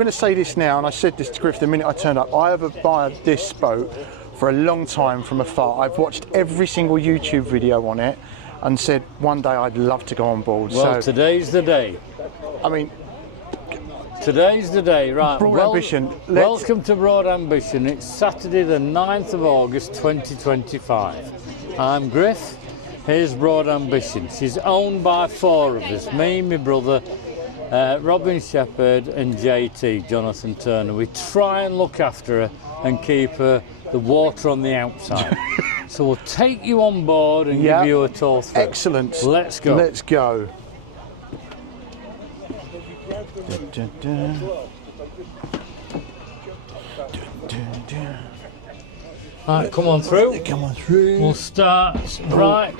going to say this now, and I said this to Griff the minute I turned up. I have admired this boat for a long time from afar. I've watched every single YouTube video on it and said one day I'd love to go on board. Well, so today's the day. I mean, today's the day, right. Broad Ambition. Welcome to Broad Ambition. It's Saturday the 9th of August 2025. I'm Griff. Here's Broad Ambition. She's owned by four of us, me, my brother, Robin Shepherd and JT, Jonathan Turner. We try and look after her and keep her the water on the outside. So we'll take you on board and give you a tour through. Excellent. Let's go. Let's go. Right, come on through. Come on through. We'll start right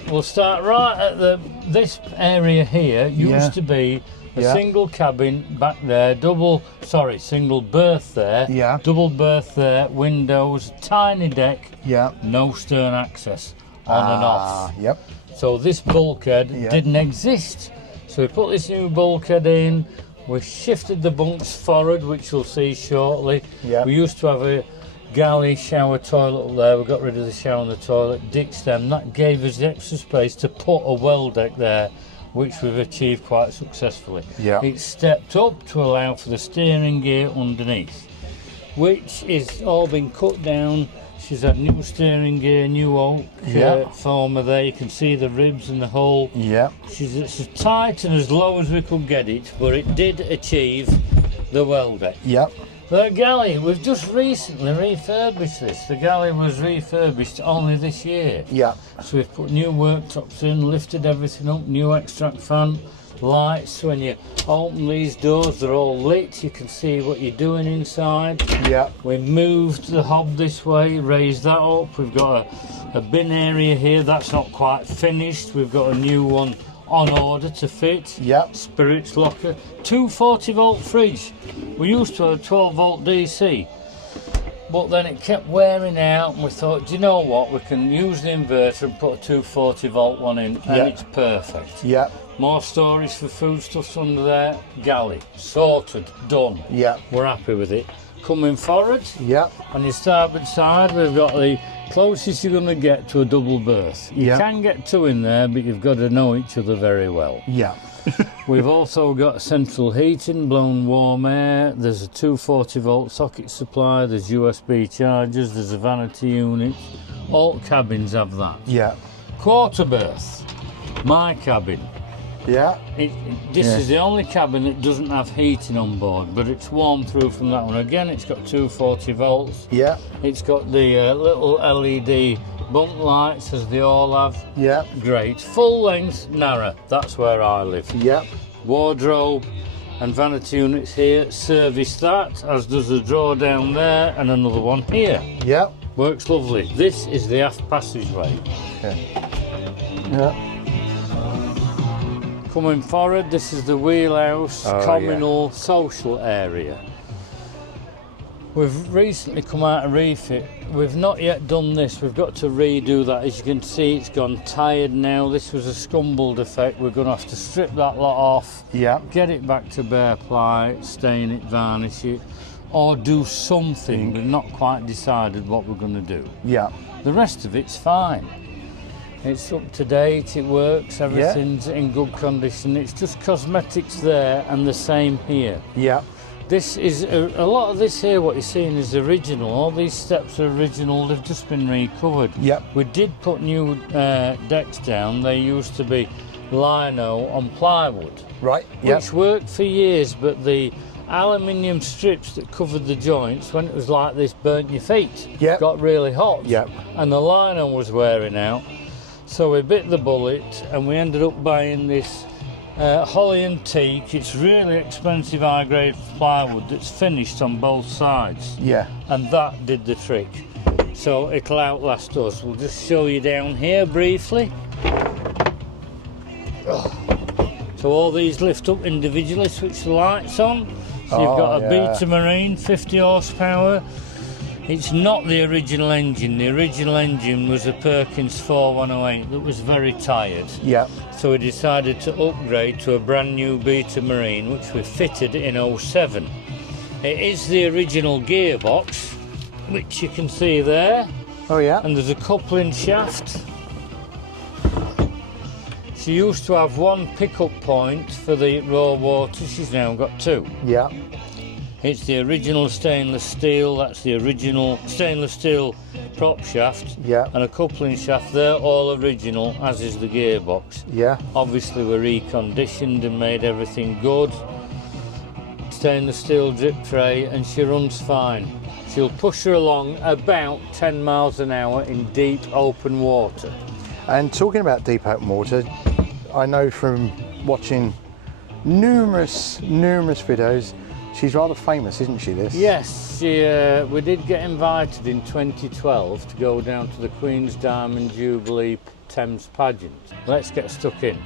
at this area here. Used to be a single cabin back there, single berth there, double berth there, windows, tiny deck, no stern access, on and off. So this bulkhead didn't exist. So we put this new bulkhead in, we shifted the bunks forward, which you'll see shortly. We used to have a Galley shower toilet up there, we got rid of the shower and the toilet, ditched them. That gave us the extra space to put a well deck there, which we've achieved quite successful. It's stepped up to allow for the steering gear underneath, which is all been cut down. She's had new steering gear, new oak former there. You can see the ribs and the hole. It's as tight and as low as we could get it, but it did achieve the well deck. The Galley, we've just recently refurbished this. The Galley was refurbished only this year. So we've put new worktops in, lifted everything up, new extract fan, lights. When you open these doors, they're all lit. You can see what you're doing inside. We moved the hob this way, raised that up. We've got a bin area here. That's not quite finished. We've got a new one on order to fit. Spirits locker. 240 volt fridge. We used to have a 12 volt DC, but then it kept wearing out and we thought, do you know what, we can use the inverter and put a 240 volt one in and it's perfect. More storage for foodstuffs under there. Galley, sorted, done. We're happy with it. Coming forward, on your starboard side, we've got the closest you're going to get to a double berth. You can get two in there, but you've got to know each other very well. We've also got central heating, blown warm air. There's a 240 volt socket supply. There's USB chargers. There's a vanity unit. All cabins have that. Quarter berth, my cabin. This is the only cabin that doesn't have heating on board, but it's warm through from that one. Again, it's got 240 volts. It's got the little LED bunk lights, as they all have. Great. Full length, narrow. That's where I live. Wardrobe and vanity units here. Service that, as does the drawer down there, and another one here. Works lovely. This is the aft passageway. Coming forward, this is the Wheelhouse communal social area. We've recently come out of refit. We've not yet done this. We've got to redo that. As you can see, it's gone tired now. This was a scumbled effect. We're going to have to strip that lot off, get it back to bare ply, stain it, varnish it, or do something. We've not quite decided what we're going to do. The rest of it's fine. It's up to date, it works, everything's in good condition. It's just cosmetics there and the same here. This is, a lot of this here, what you're seeing is original. All these steps are original, they've just been recovered. We did put new decks down. They used to be lino on plywood. Which worked for years, but the aluminium strips that covered the joints, when it was like this, burnt your feet. Got really hot. And the lino was wearing out. So we bit the bullet and we ended up buying this holly and teak. It's really expensive high grade plywood that's finished on both sides. And that did the trick. So it'll outlast us. We'll just show you down here briefly. So all these lift up individually, switch the lights on. So you've got a Beta Marine, 50 horsepower. It's not the original engine. The original engine was a Perkins 4108 that was very tired. So we decided to upgrade to a brand new Beta Marine, which we fitted in 07. It is the original gearbox, which you can see there. Oh yeah. And there's a coupling shaft. She used to have one pickup point for the raw water, she's now got two. Yeah. It's the original stainless steel, that's the original stainless steel prop shaft. Yeah. And a coupling shaft, they're all original, as is the gearbox. Yeah. Obviously we're reconditioned and made everything good. Stainless steel drip tray, and she runs fine. She'll push her along about 10 miles an hour in deep open water. And talking about deep open water, I know from watching numerous videos, she's rather famous, isn't she, this? Yes, we did get invited in 2012 to go down to the Queen's Diamond Jubilee Thames Pageant. Let's get stuck in.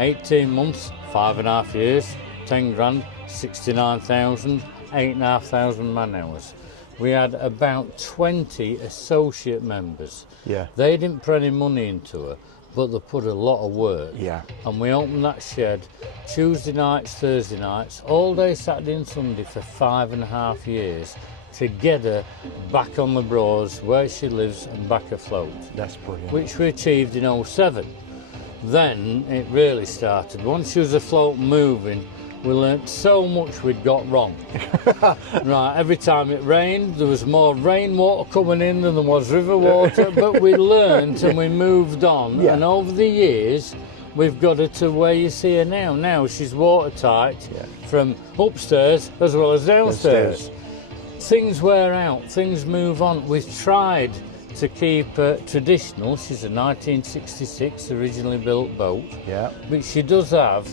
18 months, 5.5 years, 10 grand, 69,000, 8,500 man hours. We had about 20 associate members. Yeah. They didn't put any money into her, but they put a lot of work. Yeah. And we opened that shed Tuesday nights, Thursday nights, all day Saturday and Sunday for 5.5 years to get her back on the Broads where she lives and back afloat. That's brilliant. Which we achieved in 07. Then it really started. Once she was afloat and moving, we learnt so much we'd got wrong. Right, every time it rained, there was more rainwater coming in than there was river water, but we learnt and we moved on. Yeah. And over the years, we've got her to where you see her now. Now she's watertight from upstairs as well as downstairs. Things wear out, things move on. We've tried to keep traditional. She's a 1966 originally built boat, but she does have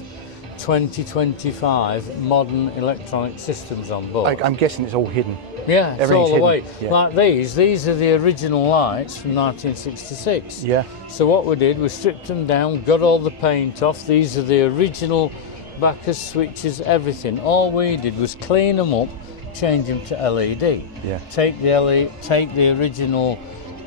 2025 modern electronic systems on board. I'm guessing it's all hidden. Yeah, it's all the way. Yeah. Like these are the original lights from 1966. Yeah. So what we did, we stripped them down, got all the paint off. These are the original backers, switches, everything. All we did was clean them up, change them to LED. Yeah. Take the original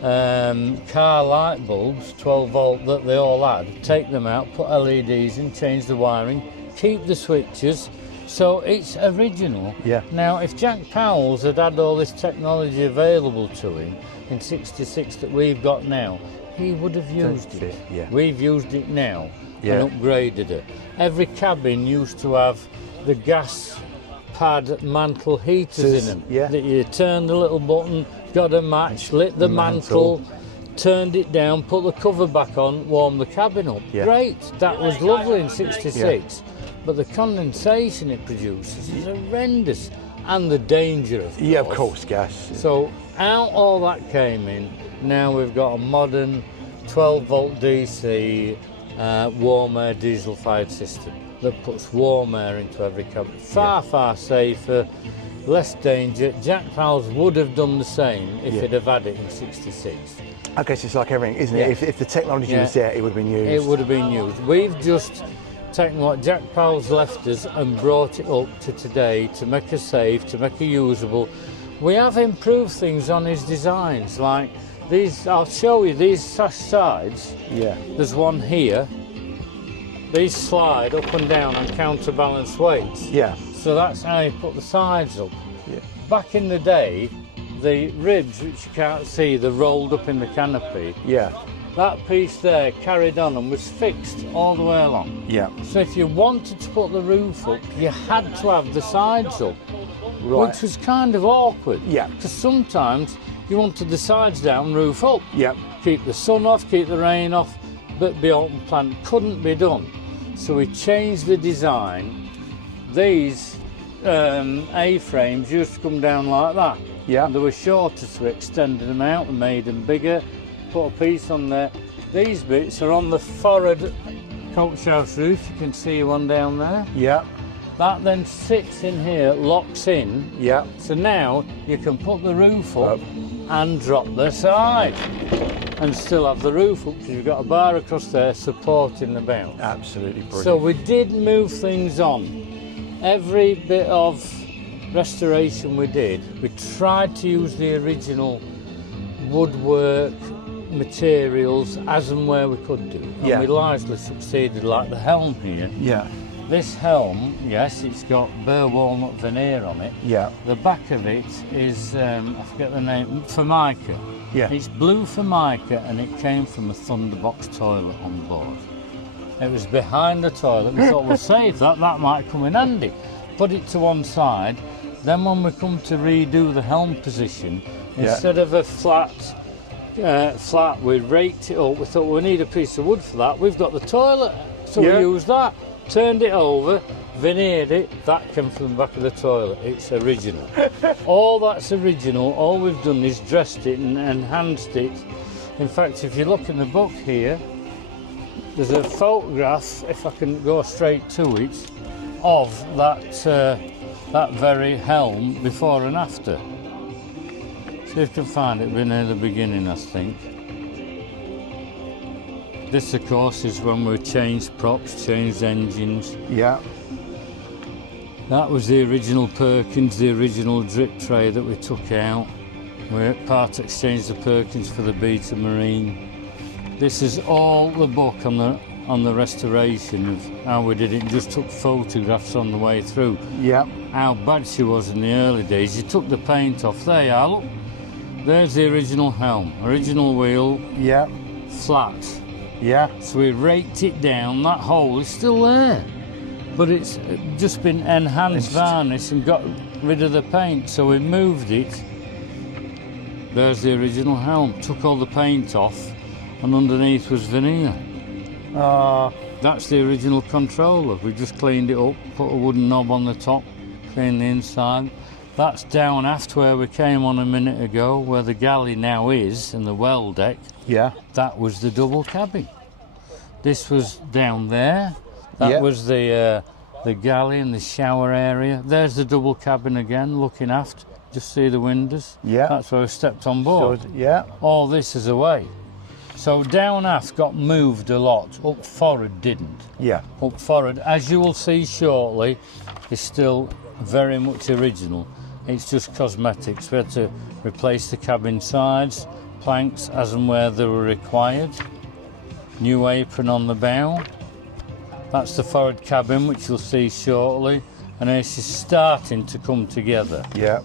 car light bulbs, 12 volt that they all had, take them out, put LEDs in, change the wiring, keep the switches, so it's original. Yeah. Now, if Jack Powell's had had all this technology available to him in 66 that we've got now, he would have used it. Yeah. We've used it now and upgraded it. Every cabin used to have the gas pad mantle heaters in them. Yeah. That you turn the little button, got a match, lit the mantle, turned it down, put the cover back on, warmed the cabin up. Yeah. Great, that was lovely in 66. But the condensation it produces is horrendous, and the danger of course. Yeah, of course, gas. So out all that came in. Now we've got a modern 12 volt DC warm air diesel fired system that puts warm air into every cabin. Far safer, less danger. Jack Powell's would have done the same if he'd have had it in 66. I guess it's like everything, isn't it? If the technology was there, it would have been used. It would have been used. We've just taken what Jack Powell's left us and brought it up to today to make her safe, to make her usable. We have improved things on his designs, like these. I'll show you these sash sides. Yeah. There's one here. These slide up and down on counterbalance weights. Yeah. So that's how you put the sides up. Yeah. Back in the day, the ribs, which you can't see, they're rolled up in the canopy. Yeah. That piece there carried on and was fixed all the way along. Yeah. So if you wanted to put the roof up, you had to have the sides up, which was kind of awkward. Yeah. Because sometimes you wanted the sides down, roof up. Yeah. Keep the sun off, keep the rain off, but be open plan. Couldn't be done. So we changed the design. These A-frames used to come down like that. Yeah. They were shorter, so we extended them out and made them bigger. Put a piece on there. These bits are on the forward coach house roof. You can see one down there. Yeah. That then sits in here, locks in. Yeah. So now you can put the roof up and drop the side and still have the roof up because you've got a bar across there supporting the bounce. Absolutely brilliant. So we did move things on. Every bit of restoration we did, we tried to use the original woodwork materials as and where we could do. And we largely succeeded, like the helm here. Yeah. This helm, yes, it's got bare walnut veneer on it. Yeah. The back of it is, I forget the name, Formica. Yeah. It's blue Formica, and it came from a Thunderbox toilet on board. It was behind the toilet. We thought, we'll save that, that might come in handy. Put it to one side. Then when we come to redo the helm position, instead of a flat, we raked it up. We thought, we need a piece of wood for that. We've got the toilet, so we used that. Turned it over, veneered it. That came from the back of the toilet. It's original. All that's original. All we've done is dressed it and enhanced it. In fact, if you look in the book here, there's a photograph, if I can go straight to it, of that very helm before and after. See if you can find it. We're near the beginning, I think. This, of course, is when we changed props, changed engines. Yeah. That was the original Perkins, the original drip tray that we took out. We part exchanged the Perkins for the Beta Marine. This is all the book on the restoration of how we did it. Just took photographs on the way through. Yeah. How bad she was in the early days. You took the paint off. There you are, look. There's the original helm, original wheel. Yeah. Flat. Yeah. So we raked it down. That hole is still there, but it's just been enhanced varnish and got rid of the paint. So we moved it. There's the original helm. Took all the paint off, and underneath was veneer. That's the original controller. We just cleaned it up, put a wooden knob on the top, cleaned the inside. That's down aft where we came on a minute ago, where the galley now is, and the well deck. Yeah. That was the double cabin. This was down there. That was the galley and the shower area. There's the double cabin again, looking aft. Just see the windows. Yeah. That's where we stepped on board. So, yeah. All this is away. So down aft got moved a lot. Up forward didn't. Yeah. Up forward, as you will see shortly, is still very much original. It's just cosmetics. We had to replace the cabin sides, planks as and where they were required. New apron on the bow. That's the forward cabin, which you'll see shortly. And it's starting to come together. Yeah.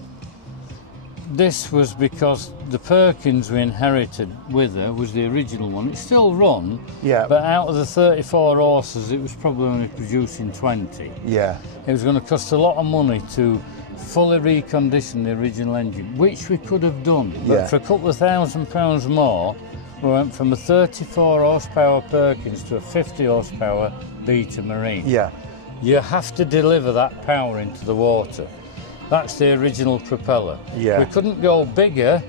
This was because the Perkins we inherited with her was the original one. It's still run, but out of the 34 horses, it was probably only producing 20. Yeah. It was going to cost a lot of money to fully recondition the original engine, which we could have done. But for a couple of £1,000 more, we went from a 34 horsepower Perkins to a 50 horsepower Beta Marine. Yeah. You have to deliver that power into the water. That's the original propeller. Yeah. We couldn't go bigger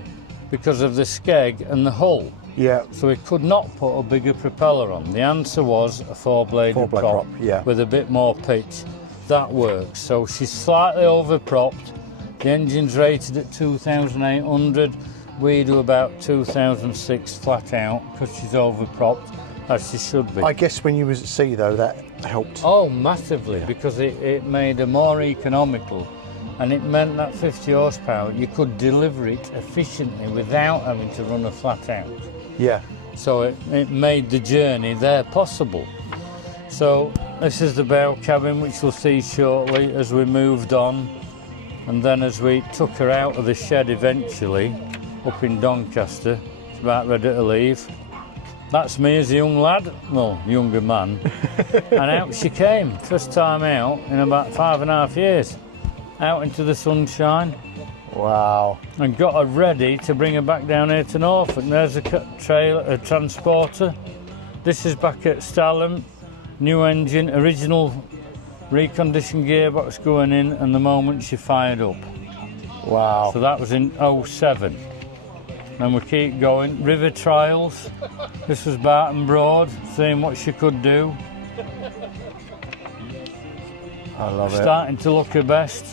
because of the skeg and the hull. Yeah. So we could not put a bigger propeller on. The answer was a four-bladed prop with a bit more pitch. That works. So she's slightly over-propped. The engine's rated at 2,800. We do about 2,006 flat out because she's over-propped, as she should be. I guess when you was at sea, though, that helped. Oh, massively, because it made her more economical. And it meant that 50 horsepower, you could deliver it efficiently without having to run a flat out. Yeah. So it made the journey there possible. So this is the bow cabin, which we'll see shortly as we moved on. And then as we took her out of the shed eventually, up in Doncaster, it's about ready to leave. That's me as a young lad, well, younger man. And out she came, first time out in about 5.5 years. Out into the sunshine. Wow. And got her ready to bring her back down here to Norfolk. And there's a transporter. This is back at Stalham. New engine, original reconditioned gearbox going in, and the moment she fired up. Wow. So that was in 07. And we keep going. River trials. This was Barton Broad, seeing what she could do. I love it. Starting to look her best.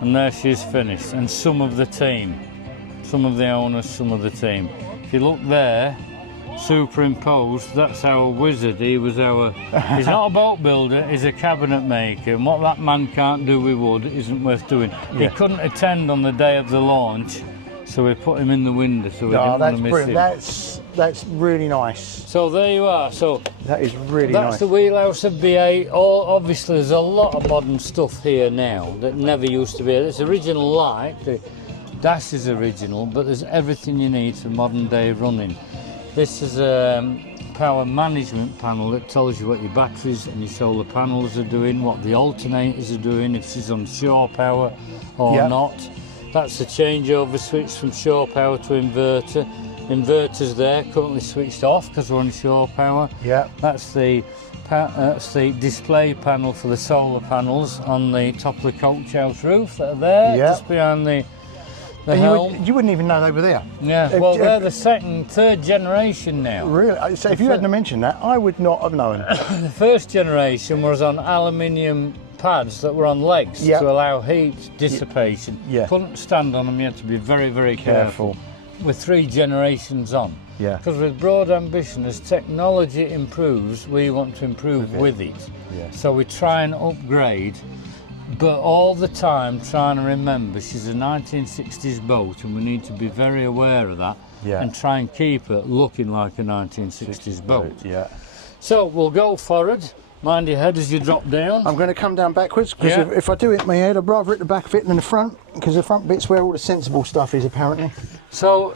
And there she is finished. And some of the team. Some of the owners, some of the team. If you look there, superimposed, that's our wizard. He was our... He's not a boat builder, he's a cabinet maker. And what that man can't do with wood isn't worth doing. He couldn't attend on the day of the launch, So we put him in the window so we didn't want to miss him. That's really nice. So there you are. So that is really that's nice. the Wheelhouse of B8. Obviously, there's a lot of modern stuff here now that never used to be. It's original light. The dash is original, but there's everything you need for modern day running. This is a power management panel that tells you what your batteries and your solar panels are doing, what the alternators are doing, if she's on shore power or not. That's a changeover switch from shore power to inverter. Inverter's there, currently switched off because we're on shore power. That's the display panel for the solar panels on the top of the coach house roof that are there, just behind the helm. You wouldn't even know they were there. Well, they're the third generation now. Really? So if you hadn't mentioned that, I would not have known. The first generation was on aluminium pads that were on legs to allow heat dissipation. Couldn't stand on them, you had to be very, very careful. We're 3 generations on. Because with Broad ambition, as technology improves, we want to improve with it. So we try and upgrade, but all the time trying to remember she's a 1960s boat and we need to be very aware of that and try and keep it looking like a 1960s boat. So we'll go forward. Mind your head as you drop down. I'm going to come down backwards because if I do hit my head, I'd rather hit the back of it than the front, because the front bit's where all the sensible stuff is apparently. So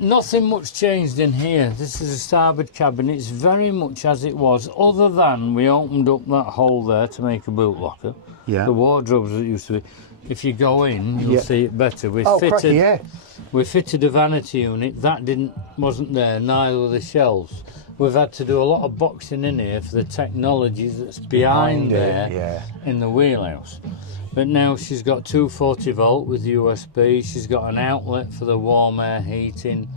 nothing much changed in here. This is a starboard cabin. It's very much as it was, other than we opened up that hole there to make a boot locker. The wardrobes that used to be. If you go in, you'll see it better. We fitted a vanity unit. That wasn't there. Neither were the shelves. We've had to do a lot of boxing in here for the technology that's behind there in the Wheelhouse. But now she's got 240 volt with USB. She's got an outlet for the warm air heating.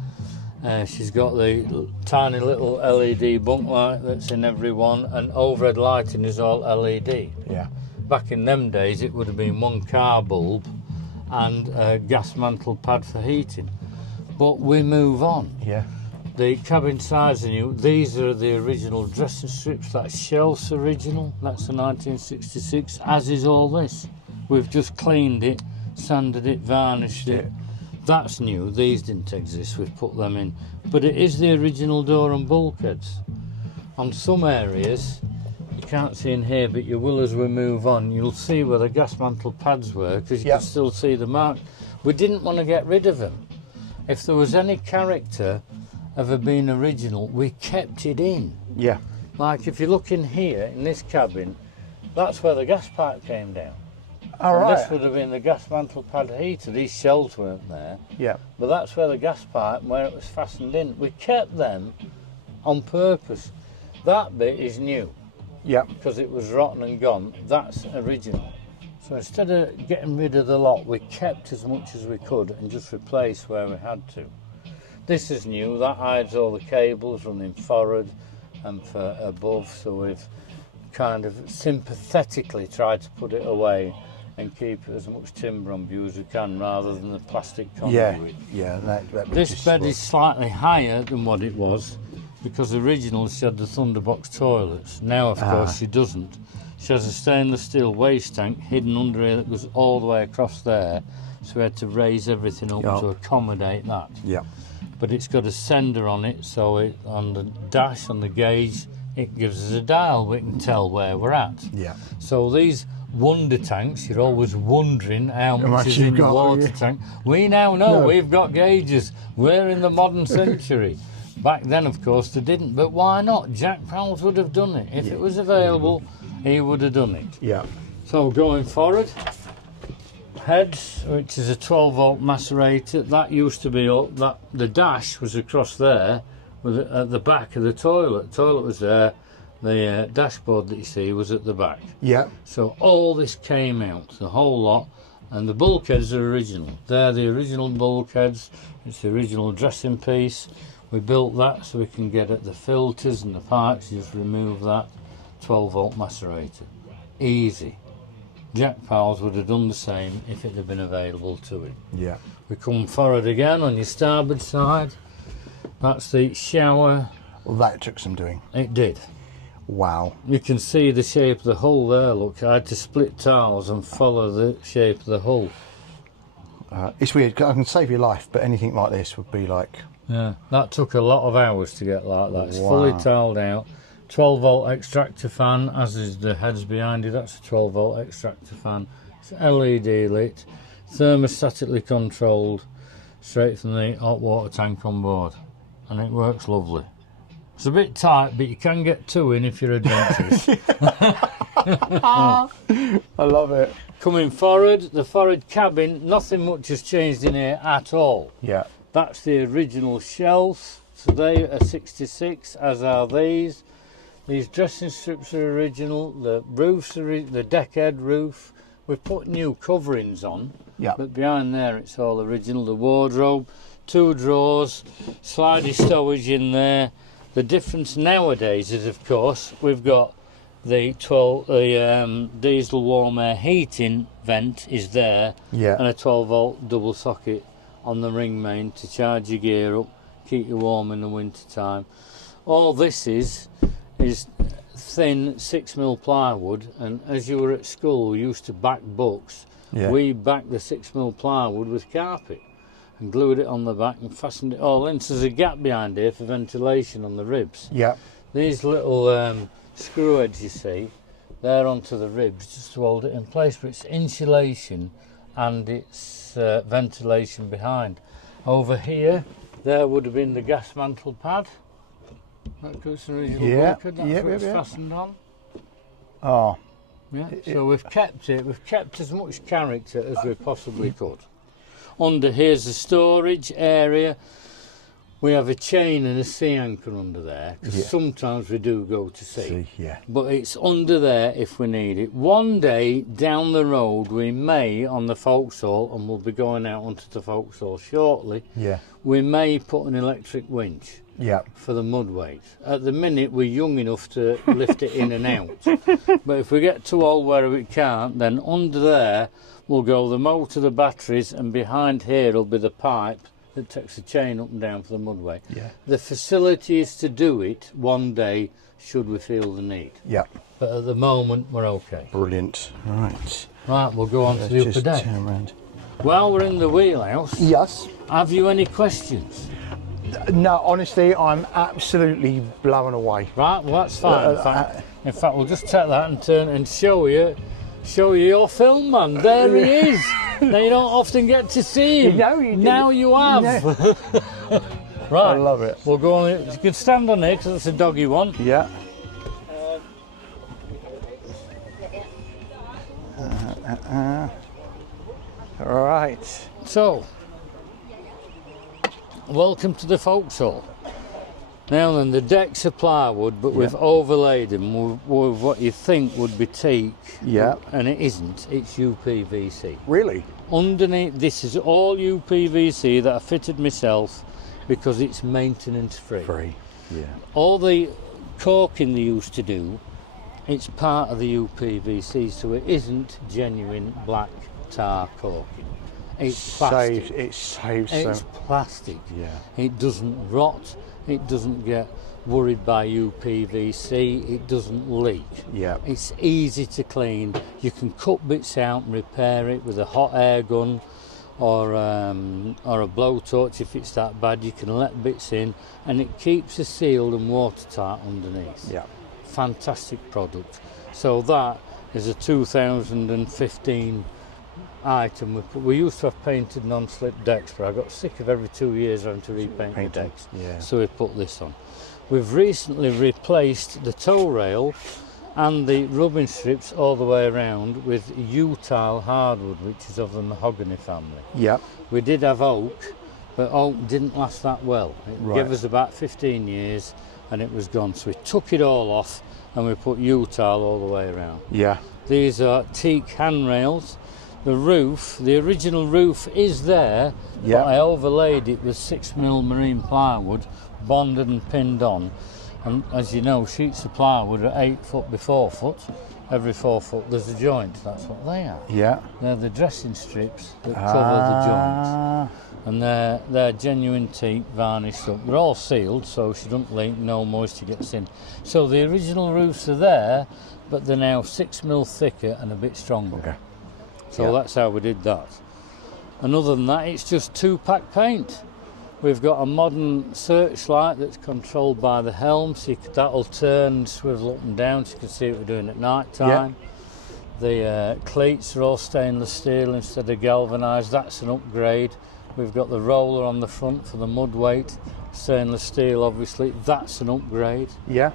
She's got the tiny little LED bunk light that's in every one, and overhead lighting is all LED. Back in them days, it would have been 1 car bulb and a gas mantle pad for heating. But we move on. The cabin sides are new. These are the original dressing strips. That shelf's original. That's a 1966, as is all this. We've just cleaned it, sanded it, varnished it. That's new. These didn't exist. We've put them in. But it is the original door and bulkheads. On some areas, you can't see in here, but you will as we move on. You'll see where the gas mantle pads were, because you can still see the mark. We didn't want to get rid of them. If there was any character of it being original, we kept it in. Like if you look in here, in this cabin, that's where the gas pipe came down. This would have been the gas mantle pad heater. These shelves weren't there. But that's where the gas pipe, where it was fastened in. We kept them on purpose. That bit is new. Because it was rotten and gone. That's original. So instead of getting rid of the lot, we kept as much as we could and just replaced where we had to. This is new. That hides all the cables running forward and for above, so we've kind of sympathetically tried to put it away and keep as much timber on view as we can, rather than the plastic conduit. This bed is slightly higher than what it was, because originally she had the Thunderbox toilets. Now, of course, she doesn't. She has a stainless steel waste tank hidden under here that goes all the way across there, so we had to raise everything up to accommodate that. But it's got a sender on it, so on the dash, on the gauge, it gives us a dial. We can tell where we're at. So these wonder tanks, you're always wondering how much is in the water tank. We now know we've got gauges. We're in the modern century. Back then, of course, they didn't. But why not? Jack Prowls would have done it. If it was available, he would have done it. So going forward, heads, which is a 12 volt macerator. That used to be up. The dash was across there, at the back of the toilet. The toilet was there. The dashboard that you see was at the back. So all this came out, the whole lot, and the bulkheads are original. They're the original bulkheads. It's the original dressing piece. We built that so we can get at the filters and the pipes. You just remove that. 12 volt macerator. Easy. Jack Powell's would have done the same if it had been available to him. We come forward again on your starboard side. That's the shower. Well, that took some doing. It did. Wow. You can see the shape of the hull there, look. I had to split tiles and follow the shape of the hull. It's weird, 'cause I can save your life, but anything like this would be like... Yeah, that took a lot of hours to get like that. It's Wow. fully tiled out. 12 volt extractor fan, as is the heads behind it. That's a 12 volt extractor fan. It's LED lit, thermostatically controlled, straight from the hot water tank on board, and it works lovely. It's a bit tight, but you can get two in if you're adventurous. I love it. Coming forward, the forward cabin, nothing much has changed in here at all. Yeah. That's the original shelves. So they are 66, as are these. These dressing strips are original. The roofs are the deckhead roof. We've put new coverings on, but behind there it's all original. The wardrobe, 2 drawers, slidey stowage in there. The difference nowadays is, of course, we've got the diesel warm air heating vent is there, and a 12 volt double socket on the ring main to charge your gear up, keep you warm in the winter time. All this is thin 6mm plywood, and as you were at school we used to back books. We backed the 6mm plywood with carpet and glued it on the back and fastened it all in. So there's a gap behind here for ventilation on the ribs. These little screw heads you see, they're onto the ribs just to hold it in place, but it's insulation and it's ventilation behind. Over here there would have been the gas mantle pad. That goes original bulkhead, that's what it's fastened on. Oh. Yeah, so we've kept as much character as we possibly could. Under here's the storage area. We have a chain and a sea anchor under there, because sometimes we do go to sea. But it's under there if we need it. One day down the road we may, on the forecastle, and we'll be going out onto the forecastle shortly, we may put an electric winch for the mud weight. At the minute we're young enough to lift it in and out, but if we get too old where we can't, then under there will go the motor, the batteries, and behind here will be the pipe that takes the chain up and down for the mud weight. The facility is to do it one day should we feel the need. But at the moment we're okay. Brilliant. Right, we'll go on to the upper deck. Turn around. While we're in the wheelhouse, have you any questions? No, honestly, I'm absolutely blown away. Right, well that's fine. In fact, we'll just take that and turn and show you your film, man. There he is. Now you don't often get to see him. No, you now you have. Right, I love it. We'll go on. You can stand on there because it's a doggy one. Right. So, welcome to the forecastle. Now then, the decks are plywood, but we've overlaid them with what you think would be teak. And it isn't, it's UPVC. Really? Underneath, this is all UPVC that I fitted myself because it's maintenance free. All the caulking they used to do, it's part of the UPVC, so it isn't genuine black tar caulking. It's plastic. It saves so. It's plastic. It doesn't rot. It doesn't get worried by UPVC. It doesn't leak. It's easy to clean. You can cut bits out and repair it with a hot air gun or a blowtorch if it's that bad. You can let bits in, and it keeps it sealed and watertight underneath. Fantastic product. So that is a 2015 item. We used to have painted non-slip decks, but I got sick of every 2 years having to repaint the decks. So we put this on. We've recently replaced the toe rail and the rubbing strips all the way around with U-tile hardwood, which is of the mahogany family. We did have oak, but oak didn't last that well. It gave us about 15 years and it was gone. So we took it all off and we put U-tile all the way around. These are teak handrails. The roof, the original roof is there, but I overlaid it with 6mm marine plywood, bonded and pinned on. And as you know, sheets of plywood are 8 foot by 4 foot. Every 4 foot there's a joint, that's what they are. They're the dressing strips that cover the joint. And they're genuine teak, varnished up. They're all sealed, so she doesn't leak, no moisture gets in. So the original roofs are there, but they're now 6mm thicker and a bit stronger. So that's how we did that. And other than that, it's just 2-pack paint. We've got a modern searchlight that's controlled by the helm, so that'll turn and swivel up and down so you can see what we're doing at night time. The cleats are all stainless steel instead of galvanised. That's an upgrade. We've got the roller on the front for the mud weight, stainless steel obviously. That's an upgrade. Yeah.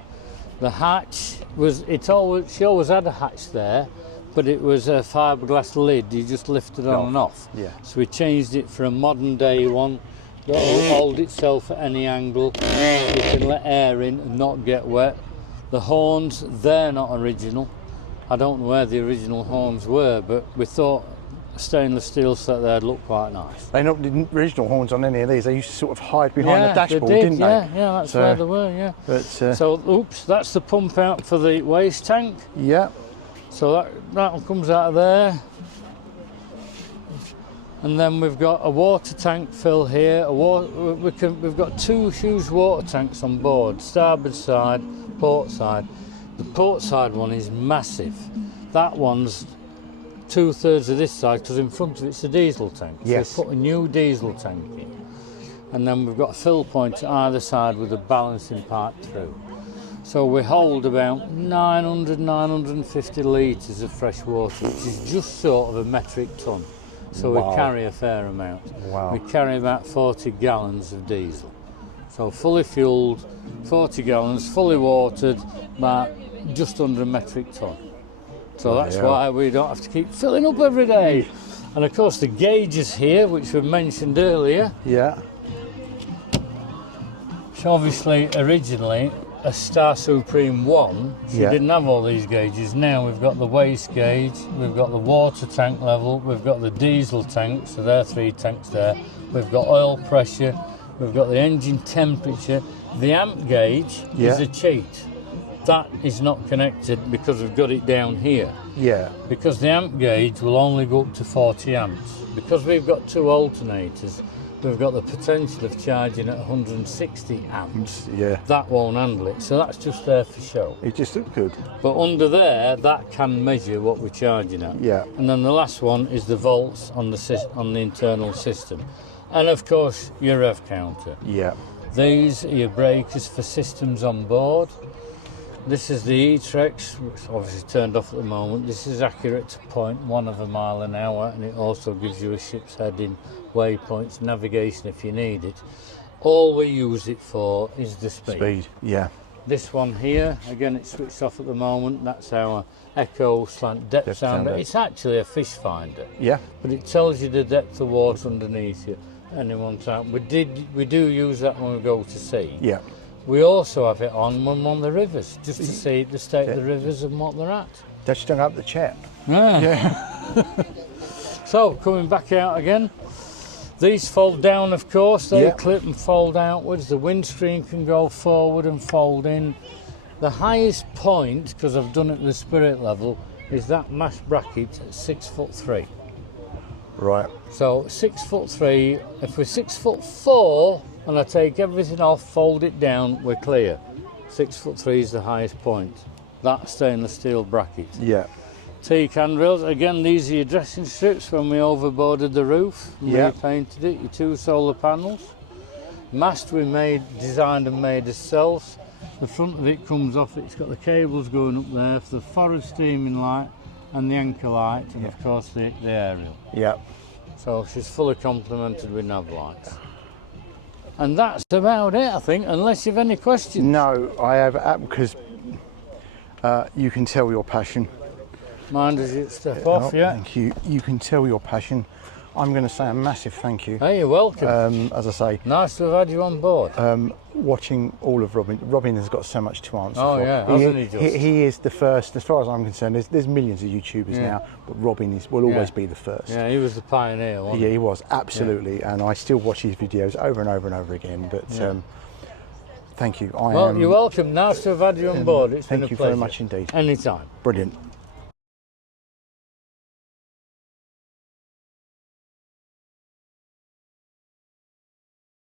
The hatch she always had a hatch there, but it was a fiberglass lid. You just lifted on and off. Yeah. So we changed it for a modern day one that will hold itself at any angle. You can let air in and not get wet. The horns, they're not original. I don't know where the original horns were, but we thought stainless steel set there would look quite nice. They not the original horns on any of these. They used to sort of hide behind the dashboard, they did, didn't they? Yeah, that's where they were. Yeah. But, so, oops, that's the pump out for the waste tank. Yeah. So that one comes out of there. And then we've got a water tank fill here. We've got 2 huge water tanks on board, starboard side, port side. The port side one is massive. That one's 2/3 of this side because in front of it's a diesel tank. Yes. So we put a new diesel tank in. And then we've got a fill point at either side with a balancing part through. So we hold about 950 litres of fresh water, which is just sort of a metric tonne. So we carry a fair amount. Wow. We carry about 40 gallons of diesel. So fully fuelled, 40 gallons, fully watered, about just under a metric tonne. So that's why we don't have to keep filling up every day. And of course the gauges here, which were mentioned earlier. Yeah. So obviously originally a Star Supreme 1, so we didn't have all these gauges. Now we've got the waste gauge, we've got the water tank level, we've got the diesel tank, so there are 3 tanks there. We've got oil pressure, we've got the engine temperature. The amp gauge is a cheat. That is not connected because we've got it down here. Yeah. Because the amp gauge will only go up to 40 amps. Because we've got 2 alternators, we've got the potential of charging at 160 amps. Yeah. That won't handle it, so that's just there for show. It just looked good. But under there, that can measure what we're charging at. Yeah. And then the last one is the volts on the internal system. And of course, your rev counter. Yeah. These are your breakers for systems on board. This is the E-Trex, which is obviously turned off at the moment. This is accurate to 0.1 of a mile an hour, and it also gives you a ship's heading, waypoints, navigation if you need it. All we use it for is the speed. Yeah. This one here, again, it's switched off at the moment. That's our Echo Slant depth sounder. It's actually a fish finder. Yeah. But it tells you the depth of water underneath you any one time. We do use that when we go to sea. Yeah. We also have it on when we're on the rivers, just to see the state of the rivers and what they're at. They stung up the chap. Yeah. So, coming back out again. These fold down, of course. They clip and fold outwards. The windscreen can go forward and fold in. The highest point, because I've done it at the spirit level, is that mast bracket at 6'3". Right. So 6'3". If we're 6'4", and I take everything off, fold it down, we're clear. 6'3" is the highest point. That stainless steel bracket. Yeah. Teak handrails. Again, these are your dressing strips when we overboarded the roof. We painted it. Your 2 solar panels. Mast we designed and made ourselves. The front of it comes off. It's got the cables going up there for the forward steaming light and the anchor light, and of course the aerial. Yeah. So she's fully complemented with nav lights. And that's about it, I think, unless you've any questions. No, I have, because you can tell your passion. Mind as you step off, Thank you. You can tell your passion. I'm going to say a massive thank you. Hey, you're welcome. As I say, nice to have had you on board. Watching all of Robin has got so much to answer for. Yeah, hasn't he just? He is the first, as far as I'm concerned. There's millions of YouTubers now, but Robin will always be the first. Yeah, he was the pioneer, wasn't he? Yeah, he was, absolutely. And I still watch his videos over and over and over again. But thank you. You're welcome. Nice to have had you on board. It's been a pleasure. Thank you very much indeed. Anytime. Brilliant.